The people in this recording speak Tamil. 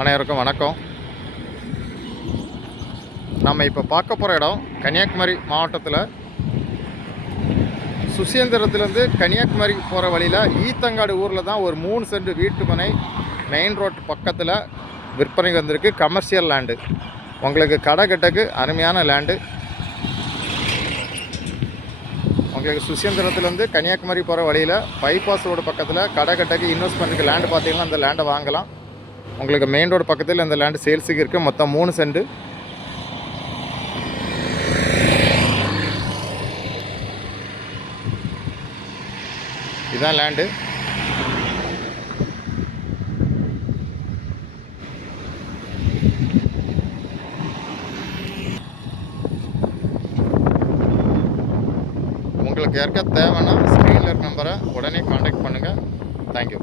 அனைவருக்கும் வணக்கம். நம்ம இப்போ பார்க்க போகிற இடம் கன்னியாகுமரி மாவட்டத்தில் சுசீந்திரத்துலேருந்து கன்னியாகுமரி போகிற வழியில் ஈத்தங்காடு ஊரில் தான் ஒரு 3 சென்ட் வீட்டு மனை மெயின் ரோட் பக்கத்தில் விற்பனைக்கு வந்திருக்கு. Commercial land. உங்களுக்கு கடை கட்டக்கு அருமையான லேண்டு. உங்களுக்கு சுசீந்திரத்துலேருந்து கன்னியாகுமரி போகிற வழியில் பைபாஸ் ரோடு பக்கத்தில் கடை கட்டக்கு இன்வெஸ்ட்மெண்ட்டுக்கு லேண்டு பார்த்தீங்கன்னா அந்த லேண்டை வாங்கலாம். உங்களுக்கு மெயின் ரோடு பக்கத்தில் இந்த லேண்டு சேல்ஸுக்கு இருக்குது. மொத்தம் 3 சென்ட். இதுதான் லேண்டு. உங்களுக்கு யாருக்கா தேவைன்னா ஸ்க்ரீனில் இருக்க நம்பரை உடனே காண்டாக்ட் பண்ணுங்கள். தேங்க்யூ.